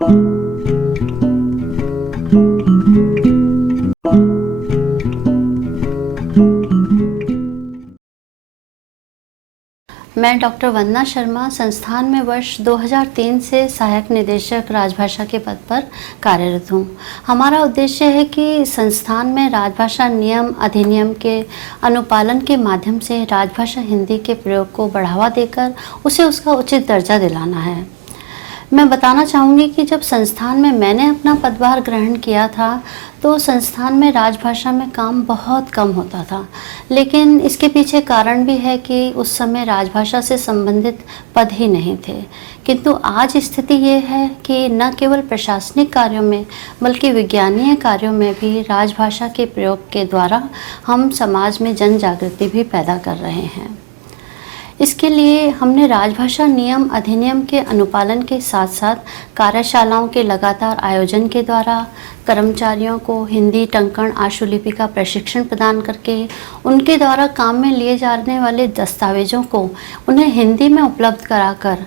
मैं डॉक्टर वंदना शर्मा संस्थान में वर्ष 2003 से सहायक निदेशक राजभाषा के पद पर कार्यरत हूँ। हमारा उद्देश्य है कि संस्थान में राजभाषा नियम अधिनियम के अनुपालन के माध्यम से राजभाषा हिंदी के प्रयोग को बढ़ावा देकर उसे उसका उचित दर्जा दिलाना है। मैं बताना चाहूँगी कि जब संस्थान में मैंने अपना पदभार ग्रहण किया था तो संस्थान में राजभाषा में काम बहुत कम होता था, लेकिन इसके पीछे कारण भी है कि उस समय राजभाषा से संबंधित पद ही नहीं थे। किंतु आज स्थिति ये है कि न केवल प्रशासनिक कार्यों में बल्कि विज्ञानीय कार्यों में भी राजभाषा के प्रयोग के द्वारा हम समाज में जन जागृति भी पैदा कर रहे हैं। इसके लिए हमने राजभाषा नियम अधिनियम के अनुपालन के साथ साथ कार्यशालाओं के लगातार आयोजन के द्वारा कर्मचारियों को हिंदी टंकण आशुलिपि का प्रशिक्षण प्रदान करके उनके द्वारा काम में लिए जाने वाले दस्तावेजों को उन्हें हिंदी में उपलब्ध कराकर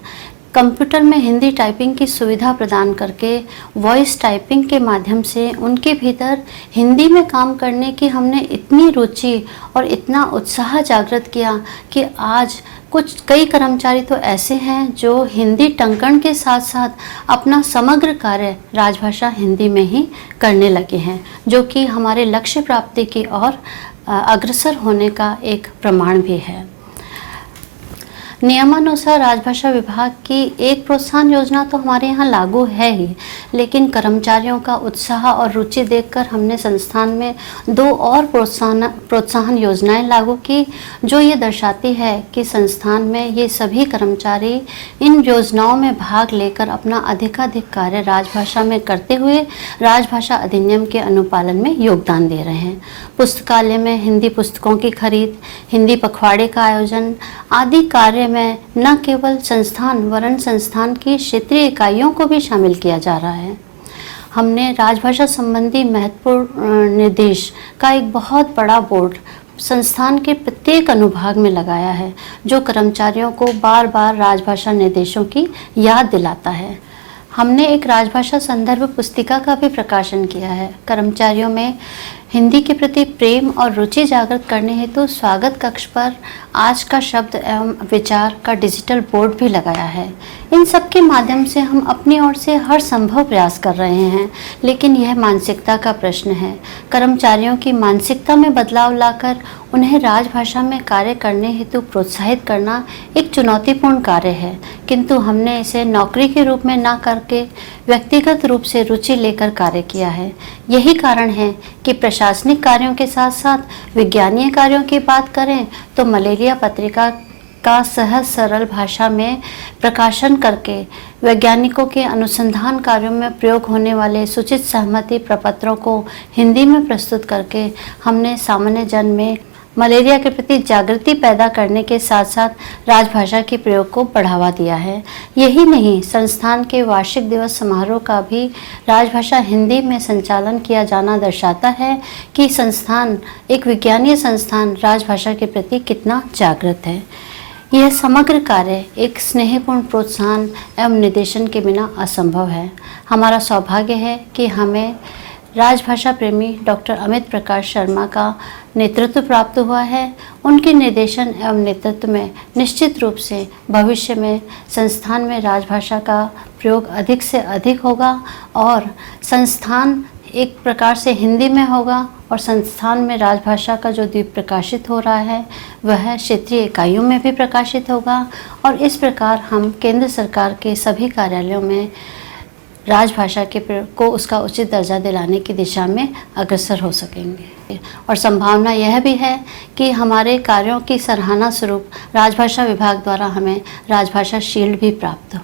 कंप्यूटर में हिंदी टाइपिंग की सुविधा प्रदान करके वॉइस टाइपिंग के माध्यम से उनके भीतर हिंदी में काम करने की हमने इतनी रुचि और इतना उत्साह जागृत किया कि आज कई कर्मचारी तो ऐसे हैं जो हिंदी टंकण के साथ साथ अपना समग्र कार्य राजभाषा हिंदी में ही करने लगे हैं, जो कि हमारे लक्ष्य प्राप्ति की ओर अग्रसर होने का एक प्रमाण भी है। नियमानुसार राजभाषा विभाग की एक प्रोत्साहन योजना तो हमारे यहाँ लागू है ही, लेकिन कर्मचारियों का उत्साह और रुचि देखकर हमने संस्थान में 2 और प्रोत्साहन योजनाएं लागू की, जो ये दर्शाती है कि संस्थान में ये सभी कर्मचारी इन योजनाओं में भाग लेकर अपना अधिकाधिक कार्य राजभाषा में करते हुए राजभाषा अधिनियम के अनुपालन में योगदान दे रहे हैं। पुस्तकालय में हिंदी पुस्तकों की खरीद, हिंदी पखवाड़े का आयोजन आदि कार्य में न केवल संस्थान वरन संस्थान की क्षेत्रीय इकाइयों को भी शामिल किया जा रहा है। हमने राजभाषा संबंधी महत्वपूर्ण निर्देश का एक बहुत बड़ा बोर्ड संस्थान के प्रत्येक अनुभाग में लगाया है, जो कर्मचारियों को बार बार राजभाषा निर्देशों की याद दिलाता है। हमने एक राजभाषा संदर्भ पुस्तिका का भी प्रकाशन किया है। कर्मचारियों में हिंदी के प्रति प्रेम और रुचि जागृत करने हेतु स्वागत कक्ष पर आज का शब्द एवं विचार का डिजिटल बोर्ड भी लगाया है। इन सब के माध्यम से हम अपनी ओर से हर संभव प्रयास कर रहे हैं, लेकिन यह मानसिकता का प्रश्न है। कर्मचारियों की मानसिकता में बदलाव लाकर उन्हें राजभाषा में कार्य करने हेतु प्रोत्साहित करना एक चुनौतीपूर्ण कार्य है, किंतु हमने इसे नौकरी के रूप में न करके व्यक्तिगत रूप से रुचि लेकर कार्य किया है। यही कारण है कि प्रशासनिक कार्यों के साथ साथ विज्ञानीय कार्यों की बात करें तो मलेरिया पत्रिका का सहज सरल भाषा में प्रकाशन करके वैज्ञानिकों के अनुसंधान कार्यों में प्रयोग होने वाले सूचित सहमति प्रपत्रों को हिंदी में प्रस्तुत करके हमने सामान्य जन में मलेरिया के प्रति जागृति पैदा करने के साथ साथ राजभाषा के प्रयोग को बढ़ावा दिया है। यही नहीं, संस्थान के वार्षिक दिवस समारोह का भी राजभाषा हिंदी में संचालन किया जाना दर्शाता है कि संस्थान एक विज्ञानीय संस्थान राजभाषा के प्रति कितना जागृत है। यह समग्र कार्य एक स्नेहपूर्ण प्रोत्साहन एवं निर्देशन के बिना असंभव है। हमारा सौभाग्य है कि हमें राजभाषा प्रेमी डॉक्टर अमित प्रकाश शर्मा का नेतृत्व प्राप्त हुआ है। उनके निर्देशन एवं नेतृत्व में निश्चित रूप से भविष्य में संस्थान में राजभाषा का प्रयोग अधिक से अधिक होगा और संस्थान एक प्रकार से हिंदी में होगा और संस्थान में राजभाषा का जो द्वीप प्रकाशित हो रहा है वह क्षेत्रीय इकाइयों में भी प्रकाशित होगा और इस प्रकार हम केंद्र सरकार के सभी कार्यालयों में राजभाषा के प्रयोग को उसका उचित दर्जा दिलाने की दिशा में अग्रसर हो सकेंगे। और संभावना यह भी है कि हमारे कार्यों की सराहना स्वरूप राजभाषा विभाग द्वारा हमें राजभाषा शील्ड भी प्राप्त हो।